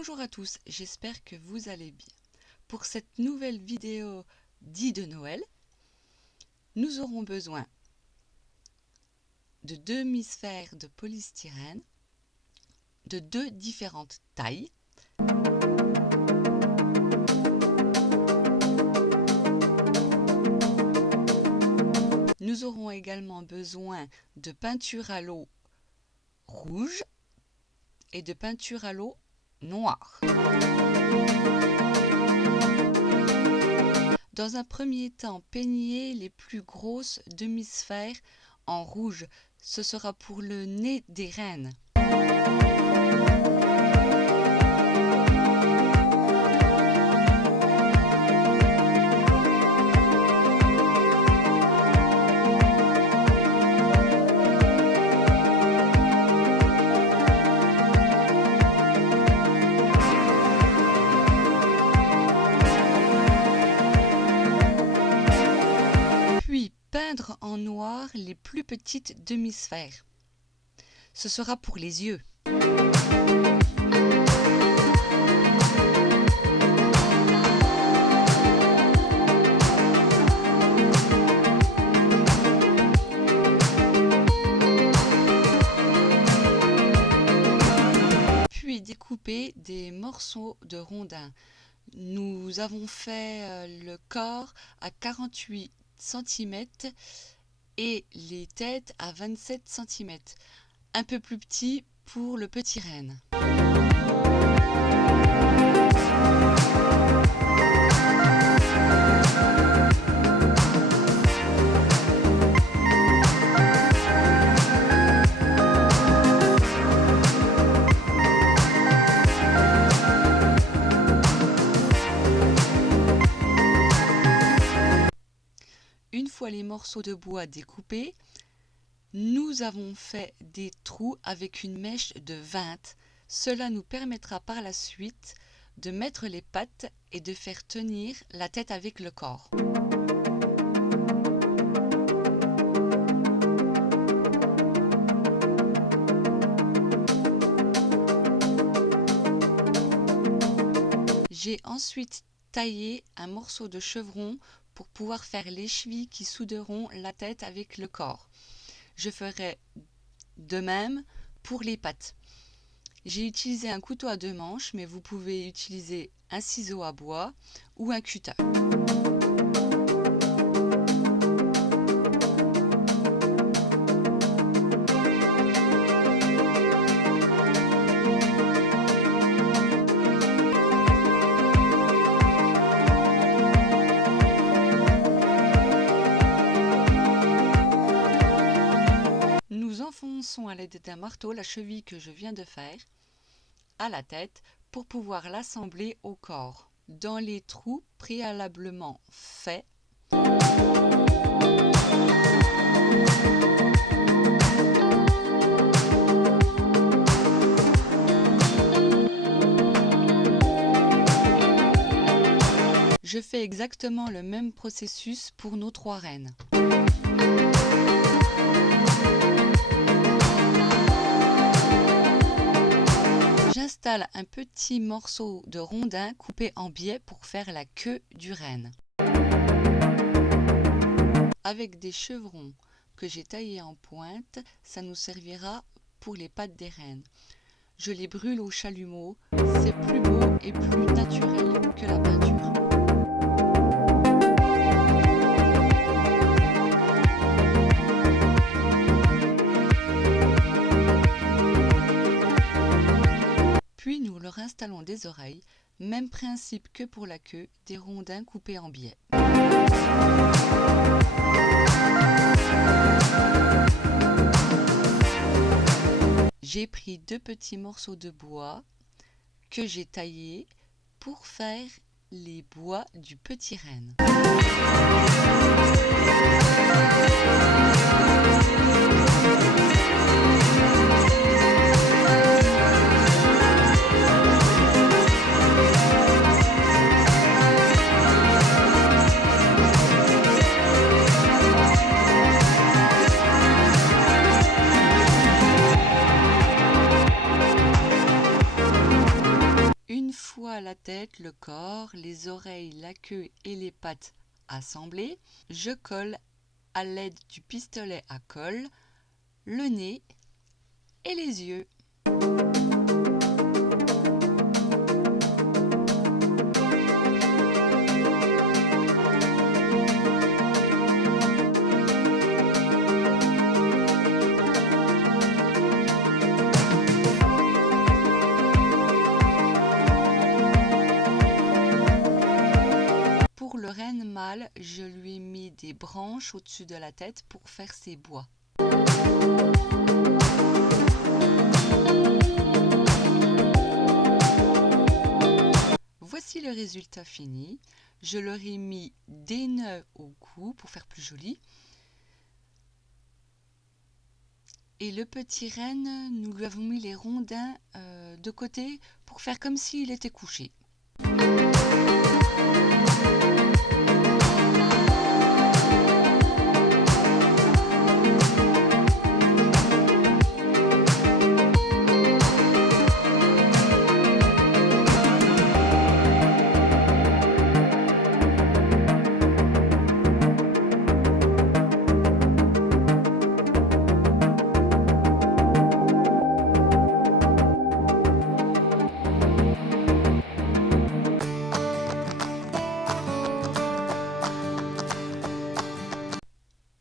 Bonjour à tous, j'espère que vous allez bien. Pour cette nouvelle vidéo dite de Noël, nous aurons besoin de 2 demi-sphères de polystyrène de 2 différentes tailles. Nous aurons également besoin de peinture à l'eau rouge et de peinture à l'eau noire. Dans un premier temps, peignez les plus grosses demi-sphères en rouge. Ce sera pour le nez des rennes. Puis peindre en noir les plus petites demi-sphères. Ce sera pour les yeux. Puis découper des morceaux de rondins. Nous avons fait le corps à 48 cm et les têtes à 27 cm. Un peu plus petit pour le petit renne. Une fois les morceaux de bois découpés, nous avons fait des trous avec une mèche de 20. Cela nous permettra par la suite de mettre les pattes et de faire tenir la tête avec le corps. J'ai ensuite taillé un morceau de chevron pour pouvoir faire les chevilles qui souderont la tête avec le corps. Je ferai de même pour les pattes. J'ai utilisé un couteau à 2 manches, mais vous pouvez utiliser un ciseau à bois ou un cutter. Nous enfonçons à l'aide d'un marteau la cheville que je viens de faire à la tête pour pouvoir l'assembler au corps. Dans les trous préalablement faits, je fais exactement le même processus pour nos 3 rennes. J'installe un petit morceau de rondin coupé en biais pour faire la queue du renne. Avec des chevrons que j'ai taillés en pointe, ça nous servira pour les pattes des rennes. Je les brûle au chalumeau, c'est plus beau et plus naturel que la peinture. Puis nous leur installons des oreilles, même principe que pour la queue, des rondins coupés en biais. J'ai pris 2 petits morceaux de bois que j'ai taillés pour faire les bois du petit renne. tête, le corps, les oreilles, la queue et les pattes assemblées. Je colle à l'aide du pistolet à colle le nez et les yeux. Pour le renne mâle, je lui ai mis des branches au-dessus de la tête pour faire ses bois. Voici le résultat fini. Je leur ai mis des nœuds au cou pour faire plus joli. Et le petit renne, nous lui avons mis les rondins de côté pour faire comme s'il était couché.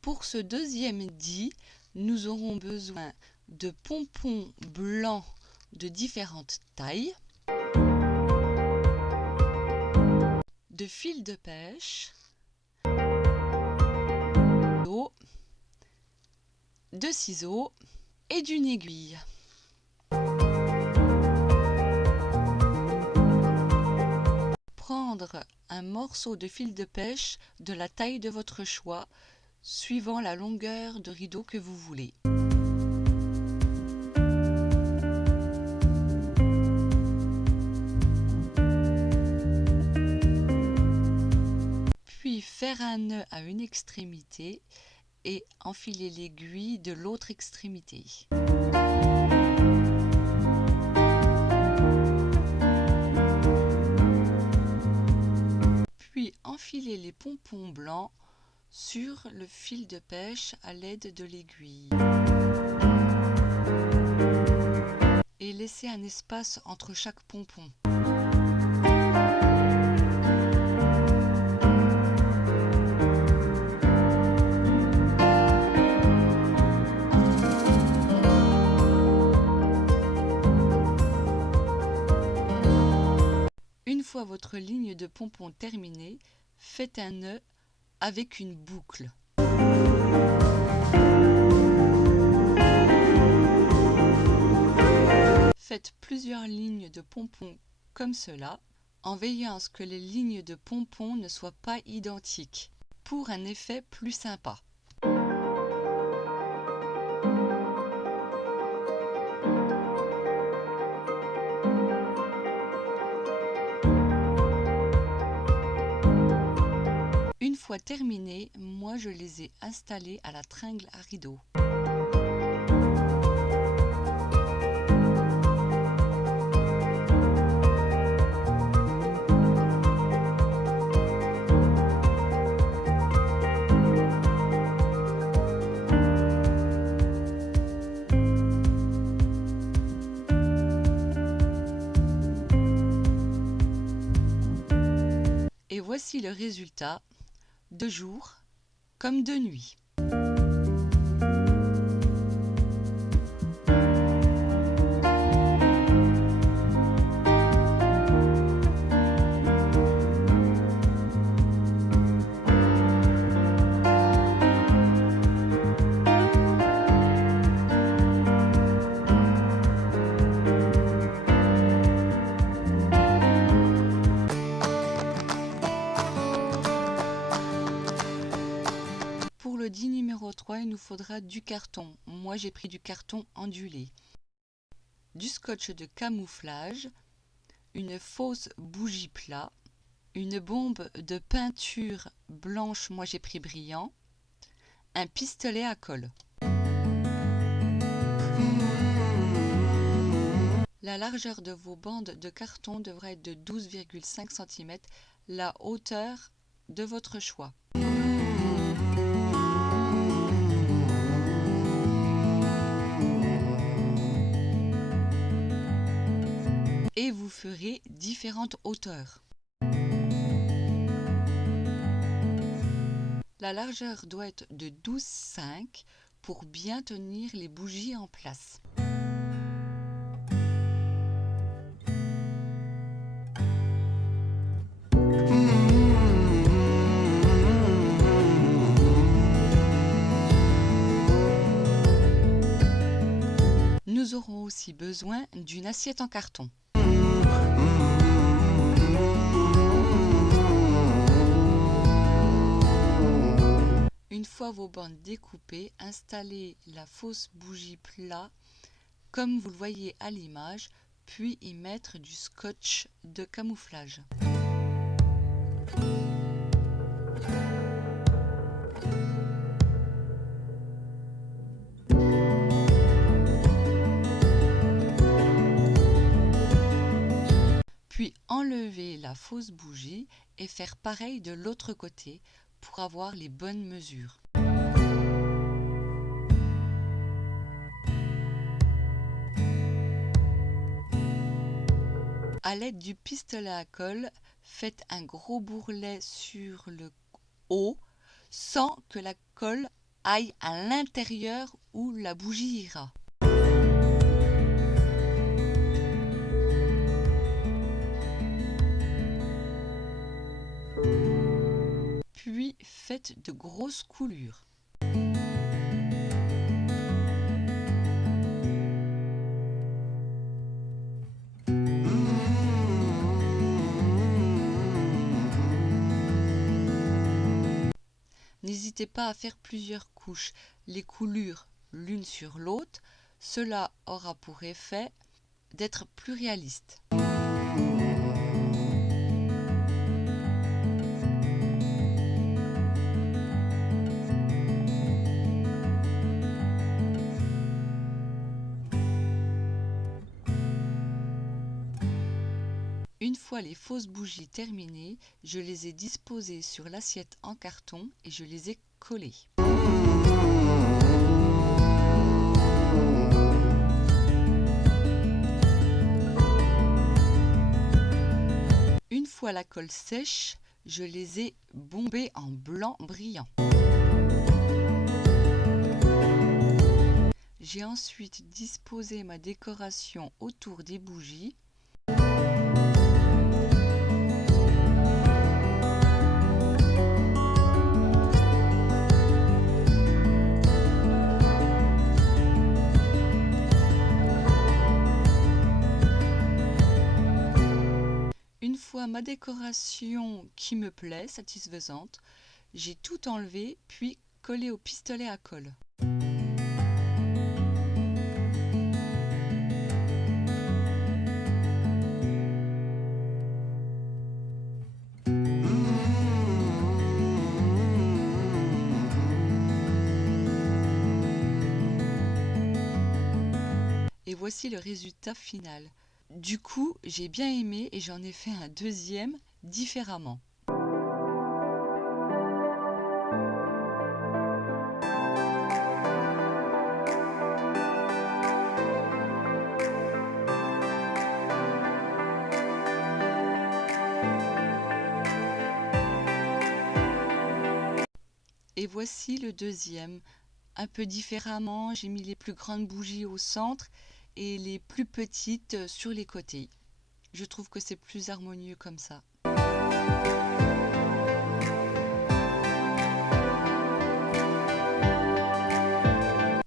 Pour ce deuxième dit, nous aurons besoin de pompons blancs de différentes tailles, de fil de pêche, de ciseaux et d'une aiguille. Prendre un morceau de fil de pêche de la taille de votre choix, suivant la longueur de rideau que vous voulez. Puis faire un nœud à une extrémité et enfiler l'aiguille de l'autre extrémité. Puis enfiler les pompons blancs sur le fil de pêche à l'aide de l'aiguille. Et laisser un espace entre chaque pompon. Une fois votre ligne de pompons terminée, faites un nœud avec une boucle. Faites plusieurs lignes de pompons comme cela, en veillant à ce que les lignes de pompons ne soient pas identiques, pour un effet plus sympa. Une fois terminés, moi je les ai installés à la tringle à rideau. Et voici le résultat, de jour comme de nuit. Pour le dit numéro 3, il nous faudra du carton. Moi, j'ai pris du carton ondulé, du scotch de camouflage, une fausse bougie plat, une bombe de peinture blanche, moi j'ai pris brillant, un pistolet à colle. La largeur de vos bandes de carton devra être de 12,5 cm, la hauteur de votre choix. Et vous ferez différentes hauteurs. La largeur doit être de 12,5 pour bien tenir les bougies en place. Nous aurons aussi besoin d'une assiette en carton. Une fois vos bandes découpées, installez la fausse bougie plat comme vous le voyez à l'image, puis y mettre du scotch de camouflage. Puis enlever la fausse bougie et faire pareil de l'autre côté pour avoir les bonnes mesures. À l'aide du pistolet à colle, faites un gros bourrelet sur le haut sans que la colle aille à l'intérieur où la bougie ira. Puis faites de grosses coulures. N'hésitez pas à faire plusieurs couches, les coulures l'une sur l'autre, cela aura pour effet d'être plus réaliste. Une fois les fausses bougies terminées, je les ai disposées sur l'assiette en carton et je les ai collées. Une fois la colle sèche, je les ai bombées en blanc brillant. J'ai ensuite disposé ma décoration autour des bougies. Une fois ma décoration qui me plaît, satisfaisante, j'ai tout enlevé puis collé au pistolet à colle. Et voici le résultat final. Du coup, j'ai bien aimé et j'en ai fait un deuxième différemment. Et voici le deuxième, un peu différemment, j'ai mis les plus grandes bougies au centre et les plus petites sur les côtés. Je trouve que c'est plus harmonieux comme ça.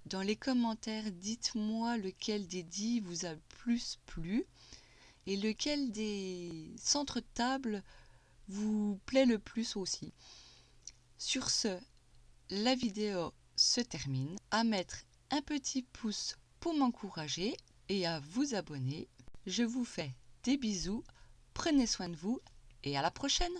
Dans les commentaires, dites-moi lequel des 10 vous a le plus plu et lequel des centres de table vous plaît le plus aussi. Sur ce, la vidéo se termine. À mettre un petit pouce pour m'encourager et à vous abonner. Je vous fais des bisous, prenez soin de vous et à la prochaine!